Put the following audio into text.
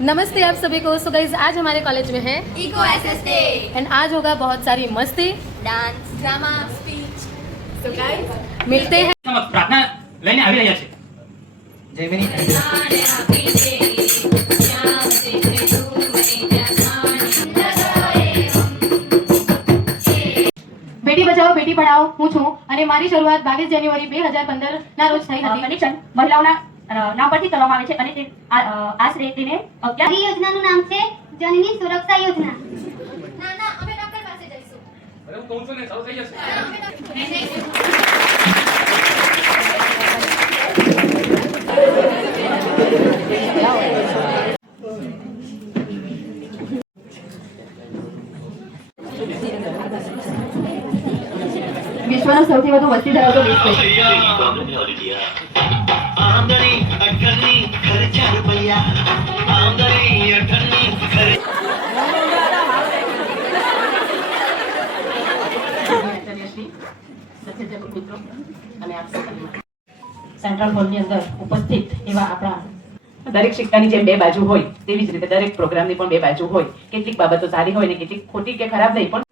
नमस्ते आप सभी को। सो गाइस आज हमारे कॉलेज में है इको एसएस डे एंड आज होगा बहुत सारी मस्ती, dance drama speech. So guys मिलते हैं। પ્રાર્થના લઈને આવી રહ્યા છે. જય મિની. બેટી બચાવો બેટી પઢાઓ હું છું અને મારી શરૂઆત 22 જાન્યુઆરી 2015 ના રોજ થઈ હતી. કનેક્શન મહિલાઓના નામ પરથી કરવામાં આવે છે અને તે આશરે તેને 11 યોજનાનું નામ છે જનની સુરક્ષા યોજના. ના ના અમે ડોક્ટર પાસે જઈશું. અરે હું કહું છું ને ચાલુ થઈ જશે. વિશ્વનો સૌથી વધુ વસ્તી ધરાવતો દેશ છે. સેન્ટ્રલ હોલની અંદર ઉપસ્થિત એવા આપણા દરેક સિક્કાની જેમ બે બાજુ હોય તેવી જ રીતે દરેક પ્રોગ્રામની પણ બે બાજુ હોય. કેટલીક બાબતો સારી હોય ને કેટલીક ખોટી કે ખરાબ નહીં પણ